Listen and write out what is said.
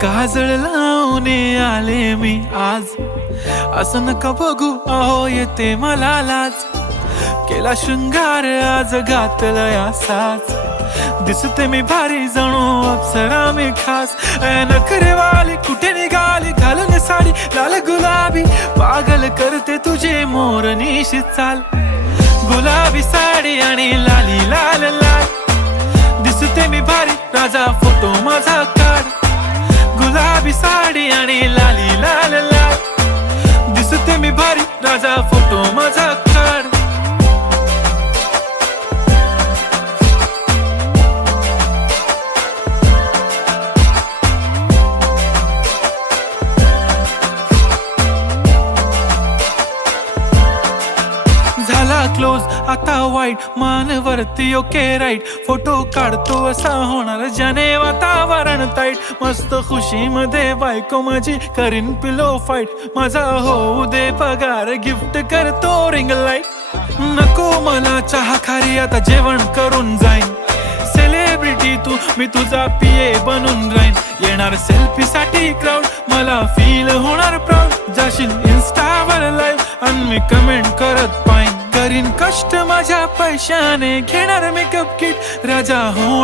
काजळ लावणे आले मी आज, असं नका बघू अहो येते मला लाज. केला शृंगार आज घातला साज, दिसते मी भारी जणू अप्सरा मी खास. नखरेवाली कुठे निघाली घालून साडी लाल गुलाबी, पागल करते तुझे मोरनीशी चाल. गुलाबी साडी आणि लाली लाल लाल, दिसते मी भारी राजा फोटो माझा काढ. गुलाबी साडी आणि लाली लाल लाल, दिसते मी भारी राजा फोटो माझा काढ. झाला क्लोज आता वाईट, मान वरती ओके राईट. फोटो काढतो असा होणार ज्याने वातावरण ताईट. मस्त खुशी मध्ये बायको माझी करीन पिलो फाईट. माझा होऊ दे पगार गिफ्ट करतो रिंग लाईट. नको मला चहा खारी आता जेवण करून जाईन. सेलिब्रिटी तू मी तुझा पिये बनून राहीन. येणार सेल्फी साठी क्राऊड मला फील होणार प्राऊड. जाशील इन्स्टावर लाईव्ह आणि मी कमेंट करत पाईन. करीन कष्ट माझ्या पैशाने घेणार मेकअप किट राजा होणार.